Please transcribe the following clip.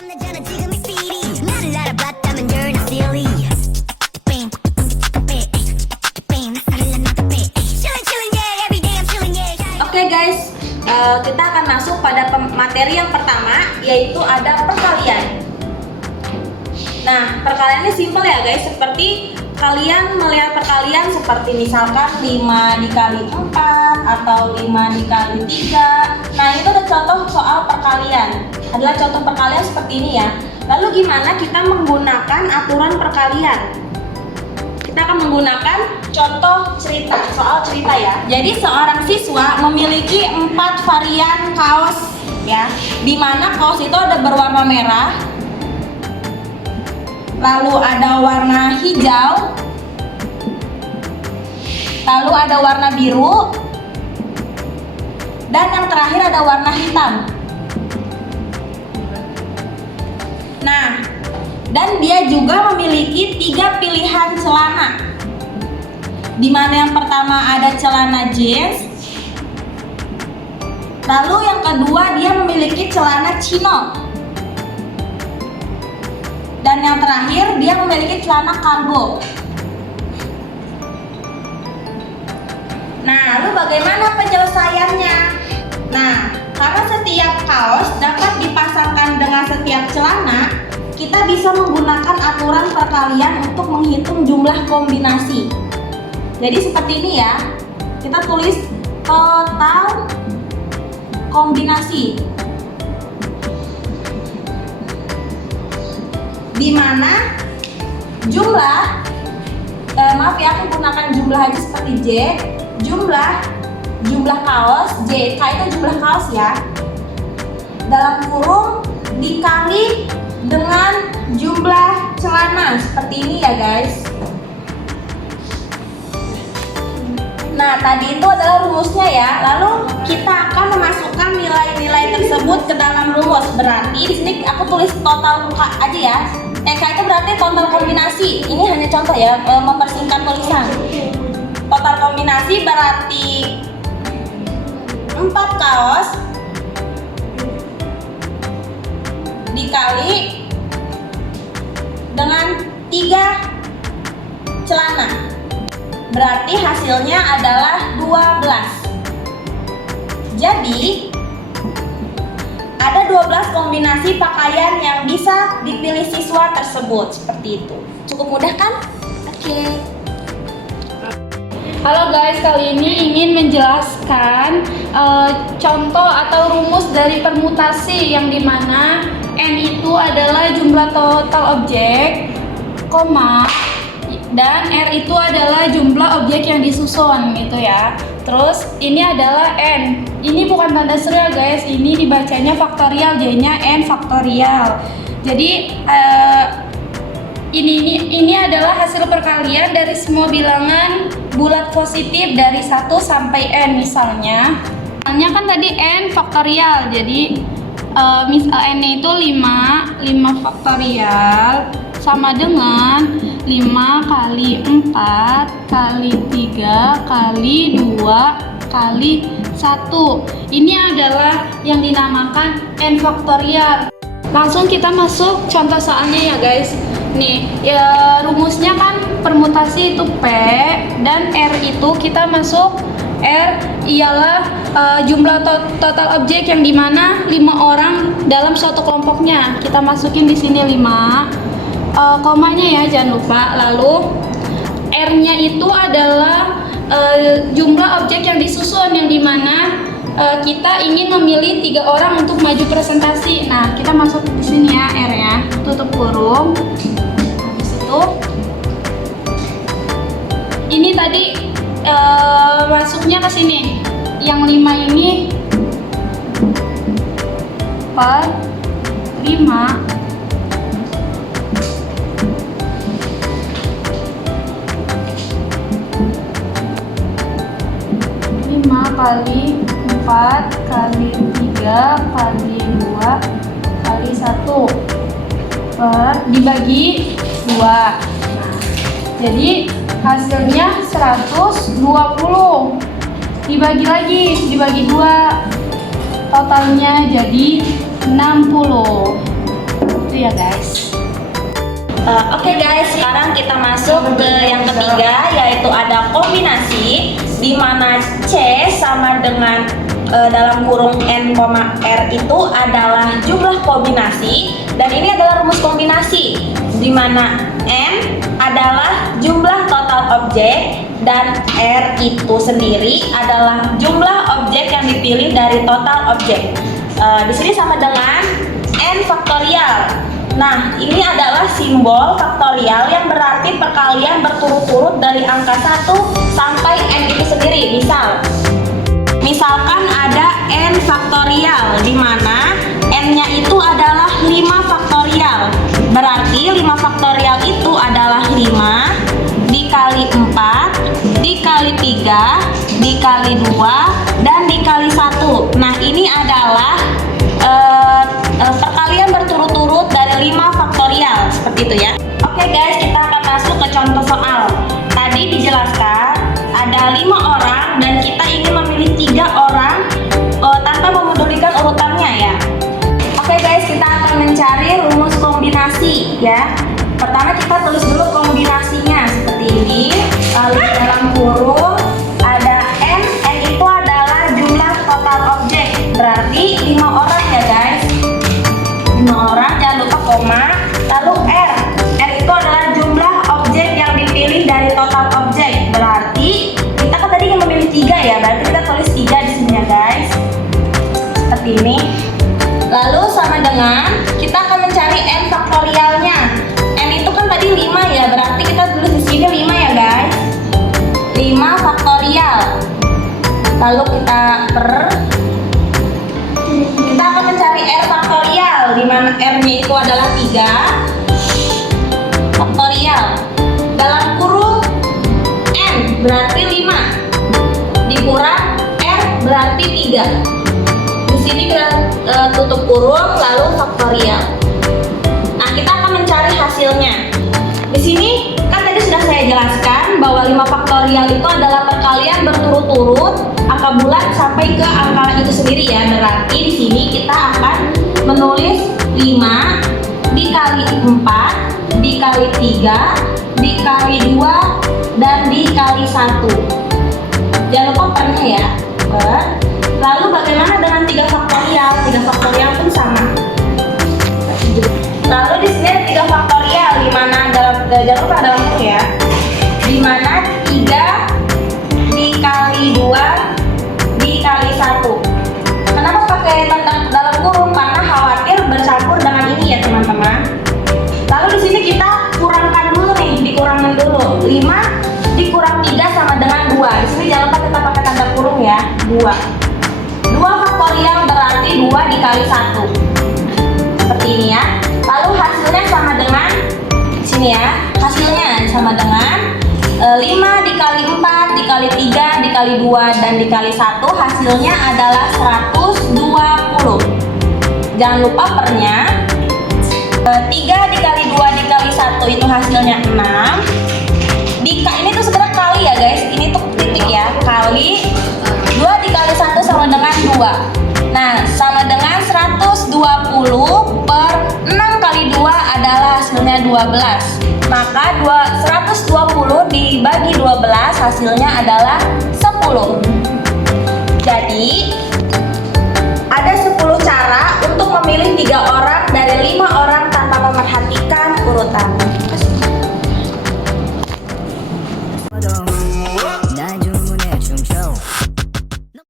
Oke guys, kita akan masuk pada materi yang pertama, yaitu ada perkalian. Nah, perkaliannya simpel ya guys, seperti kalian melihat perkalian seperti misalkan 5 dikali 4 atau 5 dikali 3. Nah, itu ada contoh soal perkalian. Adalah contoh perkalian seperti ini ya. Lalu gimana kita menggunakan aturan perkalian? Kita akan menggunakan contoh cerita, soal cerita ya. Jadi seorang siswa memiliki 4 varian kaos ya, di mana kaos itu ada berwarna merah, lalu ada warna hijau, lalu ada warna biru, dan yang terakhir ada warna hitam. Nah, dan dia juga memiliki 3 pilihan celana, di mana yang pertama ada celana jeans, lalu yang kedua dia memiliki celana chino, dan yang terakhir dia memiliki celana cargo. Nah, lalu bagaimana penyelesaiannya? Nah, karena setiap kaos dapat dipasangkan dengan setiap celana, kita bisa menggunakan aturan perkalian untuk menghitung jumlah kombinasi. Jadi seperti ini ya, kita tulis total kombinasi, di mana jumlah, maaf ya, aku gunakan jumlah aja seperti J, jumlah kaos, JK itu jumlah kaos ya, dalam kurung dikali dengan jumlah celana, seperti ini ya guys. Nah, tadi itu adalah rumusnya ya. Lalu kita akan memasukkan nilai-nilai tersebut ke dalam rumus. Berarti di sini aku tulis total aja ya. TK itu berarti total kombinasi. Ini hanya contoh ya, mempersingkat tulisan. Total kombinasi berarti 4 kaos dikali dengan 3 celana, berarti hasilnya adalah 12. Jadi ada 12 kombinasi pakaian yang bisa dipilih siswa tersebut. Seperti itu. Cukup mudah kan? Oke. Halo guys, kali ini ingin menjelaskan contoh atau rumus dari permutasi, yang dimana N itu adalah jumlah total objek, koma, dan R itu adalah jumlah objek yang disusun gitu ya. Terus ini adalah N, ini bukan tanda seru ya guys, ini dibacanya faktorial, J-nya N faktorial. Jadi ini adalah hasil perkalian dari semua bilangan bulat positif dari 1 sampai N. Misalnya kan tadi N faktorial, jadi N itu 5 faktorial sama dengan 5 kali 4 kali 3 kali 2 kali 1. Ini adalah yang dinamakan N faktorial. Langsung kita masuk contoh soalnya ya guys. Nih, ya rumusnya kan permutasi itu P, dan R itu kita masuk R ialah jumlah total objek yang dimana 5 orang dalam suatu kelompoknya. Kita masukin di sini 5, komanya ya jangan lupa. Lalu R-nya itu adalah jumlah objek yang disusun, yang dimana kita ingin memilih 3 orang untuk maju presentasi. Nah, kita masuk di sini ya R ya, tutup kurung. Habis itu ini tadi masuknya ke sini. Yang 5 ini per 5 kali 4 kali 3 kali 2 kali 1 dibagi 2. Nah, jadi hasilnya 120. Dibagi lagi, dibagi 2. Totalnya jadi 60. gitu ya guys. Oke guys, sekarang kita masuk ke yang ketiga, yaitu ada kombinasi, di mana C sama dengan dalam kurung N, R itu adalah jumlah kombinasi, dan ini adalah rumus kombinasi, di mana N adalah jumlah total objek dan R itu sendiri adalah jumlah objek yang dipilih dari total objek. Di sini sama dengan N faktorial. Nah, ini adalah simbol faktorial yang berarti perkalian berturut-turut dari angka 1 sampai N itu sendiri. Misalkan ada N faktorial, di mana N-nya itu adalah 5 faktorial. Berarti 5 faktorial itu adalah 5 dikali 4, dikali 3, dikali 2, dan dikali 1. Nah, ini adalah perkalian berturut-turut dari 5 faktorial, seperti itu ya. Oke guys, kita akan masuk ke contoh soal. Tadi dijelaskan ada 5 orang dan kita ingin memilih 3 orang tanpa memedulikan urutannya ya. Oke guys, kita akan mencari rumus kombinasi ya. Pertama kita tulis dulu kombinasinya seperti ini. Lalu dalam kurung ada N itu adalah jumlah total objek. Berarti 5 orang ya guys. 5 orang, jangan lupa koma. Lalu R itu adalah jumlah objek yang dipilih dari total objek. Berarti kita kan tadi ingin memilih 3 ya, berarti kita tulis 3 di sini ya guys, seperti ini. Lalu sama dengan kita akan mencari N faktorialnya. N itu kan tadi 5 ya, berarti kita tulis di sini 5 ya guys, 5 faktorial. Lalu kita akan mencari R faktorial, di mana R-nya itu adalah 3 faktorial. Dalam kurung N berarti 5 dikurang R berarti 3. Di sini kita tutup kurung lalu faktorial. Nah, kita akan mencari hasilnya. Di sini kan tadi sudah saya jelaskan bahwa 5 faktorial itu adalah perkalian berturut-turut angka bulat sampai ke angka itu sendiri ya. Berarti di sini kita akan menulis 5 dikali 4 dikali 3 dikali 2 dan dikali 1. Jangan lupa pernya ya. Lalu bagaimana dengan 3 faktorial? 3 faktorial pun sama. Lalu di sini ada 3 faktorial, di mana jangan lupa dalam kurung ya. Di mana 3 dikali 2 dikali 1. Kenapa pakai tanda dalam kurung? Karena khawatir bercampur dengan ini ya teman-teman. Lalu di sini kita kurangkan dulu nih, dikurangin dulu. 5 dikurang 3 sama dengan 2. Di sini jangan lupa kita pakai tanda kurung ya, 2. 2 faktorial berarti 2 dikali 1. Seperti ini ya. Lalu hasilnya sama dengan sini ya. Hasilnya sama dengan 5 dikali 4 dikali 3 dikali 2 dan dikali 1, hasilnya adalah 120. Jangan lupa pernya. 3 dikali 2 dikali 1 itu hasilnya 6. Ini tuh sebenarnya kali ya guys, ini tuh titik ya, kali 2 dikali 1 sama dengan 2. Nah, sama dengan 120 per 6 kali 2 adalah hasilnya 12. Maka 120 dibagi 12 hasilnya adalah 10. Jadi ada 10 cara untuk memilih 3 orang dari 5 orang tanpa memperhatikan urutan.